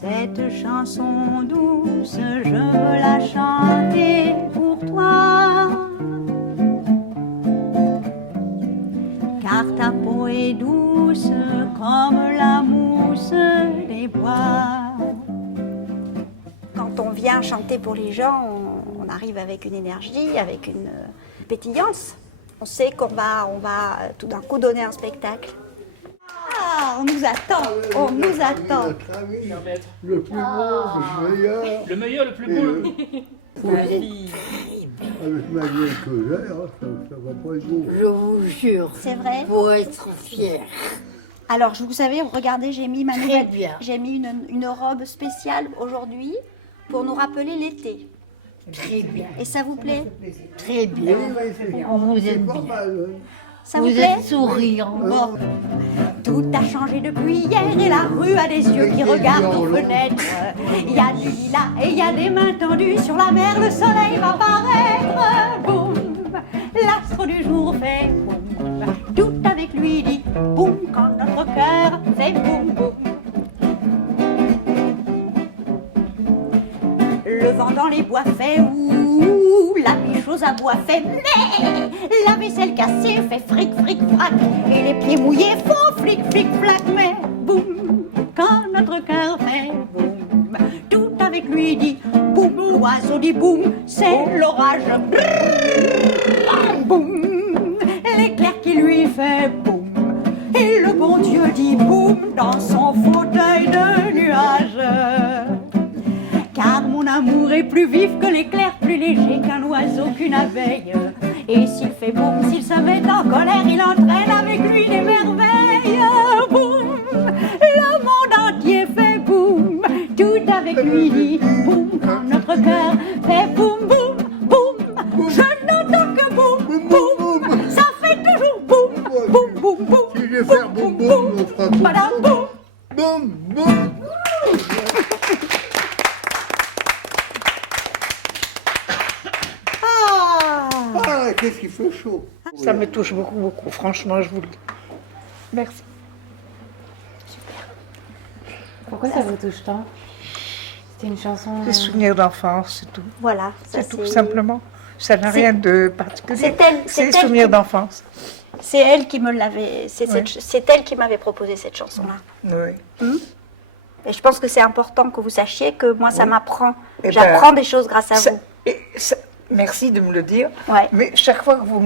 Cette chanson douce, je veux la chanter pour toi. Car ta peau est douce comme la mousse des bois. Quand on vient chanter pour les gens, on arrive avec une énergie, avec une pétillance. On sait qu'on va tout d'un coup donner un spectacle. Ah, on nous attend, on nous attend. Le plus beau, le meilleur. Le meilleur, le plus beau. Avec ma gueule que j'ai, ça va pas être beau. Je vous jure. C'est vrai? Pour être fier. Alors, vous savez, regardez, j'ai mis ma Très nouvelle, bien. j'ai mis une robe spéciale aujourd'hui pour nous rappeler l'été. Très bien. Et ça vous plaît? Très bien. On vous C'est aime pas bien. mal. Ça vous Vous plaît? êtes souriant. Bon. Tout a changé depuis hier et la rue a des yeux qui regardent aux fenêtres. Il y a du lilas et il y a des mains tendues sur la mer, le soleil va paraître. Boum, l'astre du jour fait boum. Tout avec lui dit boum quand notre cœur fait boum boum. Le vent dans les bois fait ouh, la biche aux abois fait mais, la vaisselle cassée fait fric fric frac, et les pieds mouillés font flic flic flac, mais boum, quand notre cœur fait boum, tout avec lui dit boum, l'oiseau dit boum, c'est l'orage, brrr, boum, l'éclair qui lui fait boum, et le bon Dieu dit boum dans son fauteuil de nuages. Car mon amour est plus vif que l'éclair, plus léger qu'un oiseau, qu'une abeille. Et s'il fait boum, s'il se met en colère, il entraîne avec lui des merveilles. Boum, le monde entier fait boum, tout avec lui dit boum, quand notre cœur fait boum, boum, boum. Je n'entends que boum, boum, ça fait toujours boum, boum, boum, boum. Si je vais faire boum boum, on fera boum. Madame boum. Boum boum. Ah, qu'est-ce qu'il fait chaud. Ça me touche beaucoup, beaucoup. Franchement, je vous le dis. Merci. Pourquoi ça vous touche tant? C'était une chanson. Des souvenirs d'enfance, c'est tout. Voilà, ça C'est tout simplement. Ça n'a c'est- rien de particulier. c'est elle- C'est c'est des elle souvenirs qui- d'enfance. C'est elle qui me l'avait. C'est Oui. c'est elle qui m'avait proposé cette chanson-là. Oui. Et je pense que c'est important que vous sachiez que moi, ça m'apprend. Eh ben, J'apprends des choses grâce à Ça- vous. et ça- merci de me le dire. Ouais. Mais chaque fois que vous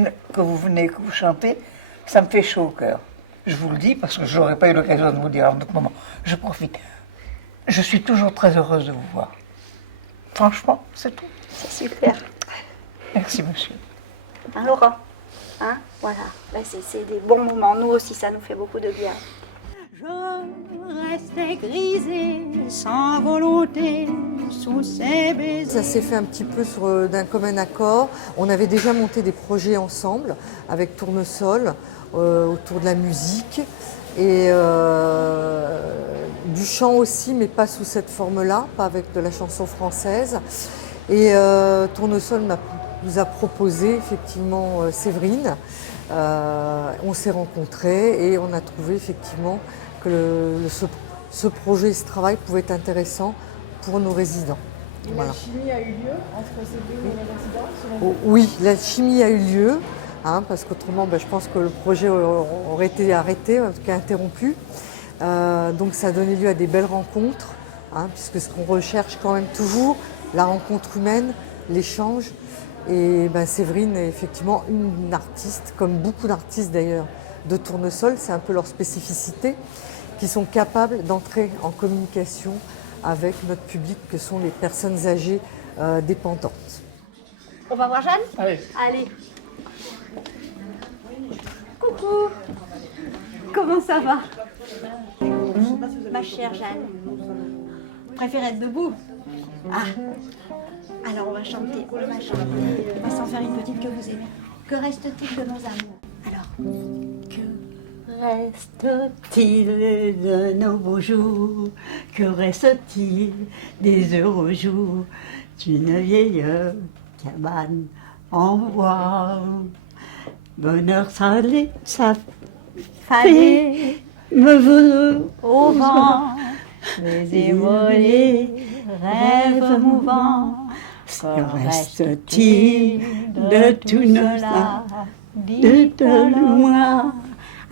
venez, que vous chantez, ça me fait chaud au cœur. Je vous le dis parce que je n'aurais pas eu l'occasion de vous le dire à un autre moment. Je profite. Je suis toujours très heureuse de vous voir. Franchement, c'est tout. C'est super. Merci, monsieur. Hein, Laurent? Hein? Voilà. Ben, c'est des bons moments. Nous aussi, ça nous fait beaucoup de bien. Je restais grisée, sans volonté, sous ses baisers. Ça s'est fait un petit peu d'un commun accord. On avait déjà monté des projets ensemble avec Tournesol autour de la musique et du chant aussi, mais pas sous cette forme-là, pas avec de la chanson française. Et Tournesol nous a proposé effectivement Séverine. On s'est rencontrés et on a trouvé effectivement que ce projet, ce travail pouvait être intéressant pour nos résidents. Voilà. La chimie a eu lieu entre ces deux résidents selon vous? Oui, la chimie a eu lieu, parce qu'autrement, je pense que le projet aurait été arrêté, en tout cas interrompu. Donc ça a donné lieu à des belles rencontres, puisque ce qu'on recherche quand même toujours, la rencontre humaine, l'échange. Et Séverine est effectivement une artiste, comme beaucoup d'artistes d'ailleurs de Tournesol, c'est un peu leur spécificité, qui sont capables d'entrer en communication avec notre public, que sont les personnes âgées dépendantes. On va voir Jeanne? Allez. Allez. Coucou. Comment ça va? Ma chère Jeanne. Vous préférez être debout? Ah. Alors on va chanter, on va chanter. On va s'en faire une petite que vous aimez. Que reste-t-il de nos amours? Alors. Que reste-t-il de nos beaux jours? Que reste-t-il des heureux jours d'une vieille cabane en bois? Bonheur salé, ça fallait me veut au vent baiser volé, rêve mouvant. Que reste-t-il de tout cela? Dites-le-moi.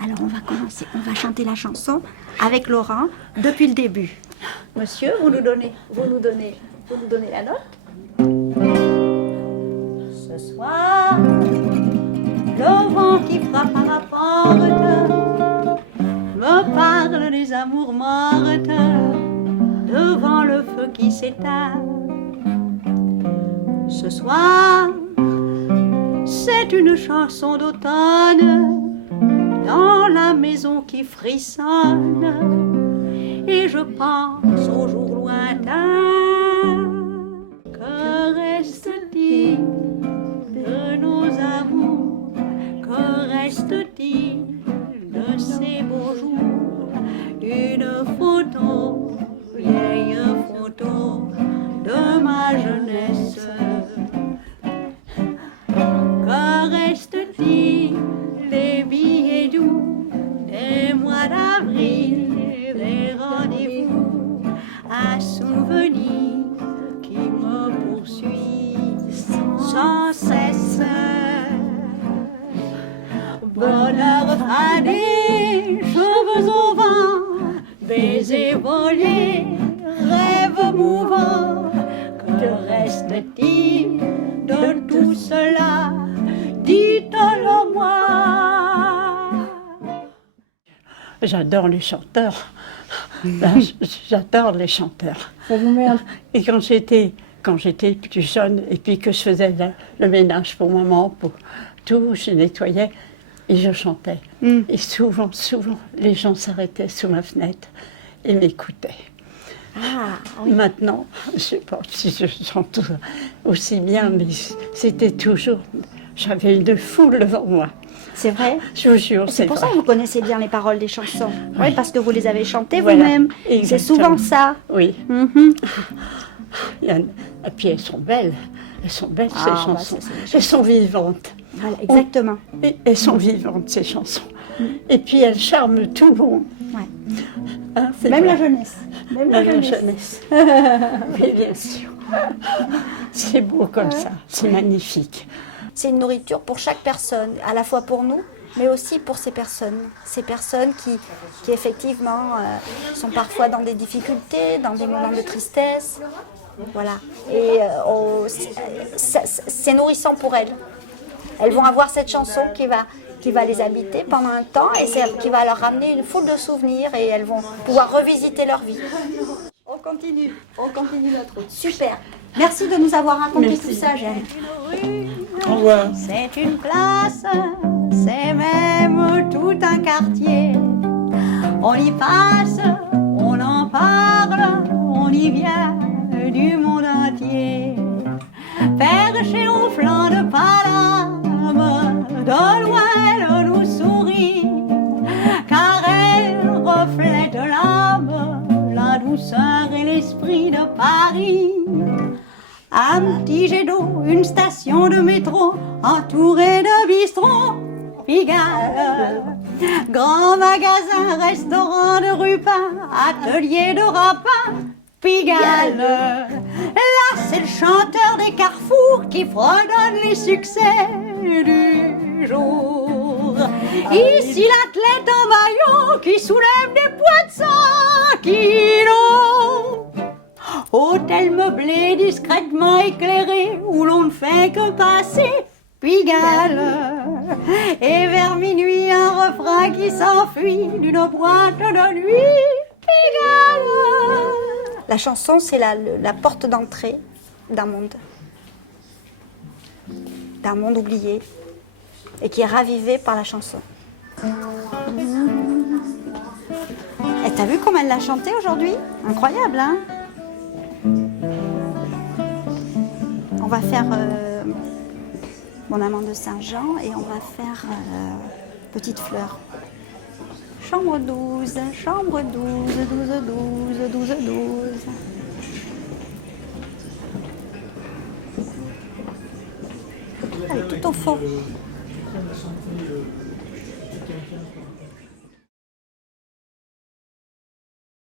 Alors on va commencer, on va chanter la chanson avec Laurent depuis le début. Monsieur, vous nous donnez la note. Ce soir, le vent qui frappe à la porte me parle des amours mortes devant le feu qui s'éteint. Ce soir, c'est une chanson d'automne dans la maison qui frissonne et je pense aux jours lointains. Que reste-t-il de nos amours? Que reste-t-il de ces beaux jours? Une photo, vieille photo de ma jeunesse. Que reste-t-il des billets doux, des mois d'avril, des rendez-vous, un souvenir qui me poursuit sans cesse. Bonheur fané, cheveux au vent, baiser volé, rêve mouvant. Que reste-t-il de tout cela? Dites-le-moi. J'adore les chanteurs. Ben, j'adore les chanteurs. Ça vous met un... Et quand j'étais plus jeune, et puis que je faisais le ménage pour maman, pour tout, je nettoyais et je chantais. Et souvent, les gens s'arrêtaient sous ma fenêtre et m'écoutaient. Maintenant, je ne sais pas si je chante aussi bien, mais c'était toujours... J'avais une foule devant moi. C'est vrai? Je vous jure, C'est pour ça que vous connaissez bien les paroles des chansons. Oui, parce que vous les avez chantées Voilà, vous-même. C'est exactement. souvent ça. Oui. Mhm. Et puis elles sont belles. Elles sont belles, Ah, ces bah, chansons. ça, c'est des Elles sont vivantes. Voilà, exactement. Et elles sont vivantes, ces chansons. Et puis elles charment tout le monde. Ouais. Hein, c'est Même vrai. la jeunesse. Même la jeunesse. Oui, bien sûr. C'est beau comme ça. C'est magnifique. C'est une nourriture pour chaque personne, à la fois pour nous, mais aussi pour ces personnes qui effectivement sont parfois dans des difficultés, dans des moments de tristesse. Voilà. Et c'est nourrissant pour elles. Elles vont avoir cette chanson qui va les habiter pendant un temps et qui va leur ramener une foule de souvenirs et elles vont pouvoir revisiter leur vie. On continue notre route. Super. Merci de nous avoir raconté tout ça, Jeanne. Au revoir. C'est une place, c'est même tout un quartier. On y passe, on en parle, on y vient du monde entier. Perché au flanc de Paname, de loin elle nous sourit, car elle reflète l'âme, la douceur et l'esprit de Paris. Un petit jet d'eau, une station de métro, entourée de bistrots, Pigalle. Grand magasin, restaurant de Rupin, atelier de rapin, Pigalle. Là, c'est le chanteur des carrefours qui fredonne les succès du jour. Ici, l'athlète en maillot qui soulève des poids de 100 kilos. Hôtel meublé, discrètement éclairé, où l'on ne fait que passer Pigalle. Et vers minuit, un refrain qui s'enfuit d'une boîte de nuit, Pigalle. La chanson, c'est la porte d'entrée d'un monde oublié, et qui est ravivé par la chanson. Et t'as vu comment elle l'a chanté aujourd'hui? Incroyable, hein? On va faire Mon amant de Saint-Jean et on va faire Petite fleur. Chambre 12, chambre 12, 12, 12, 12, 12. Elle est tout au fond.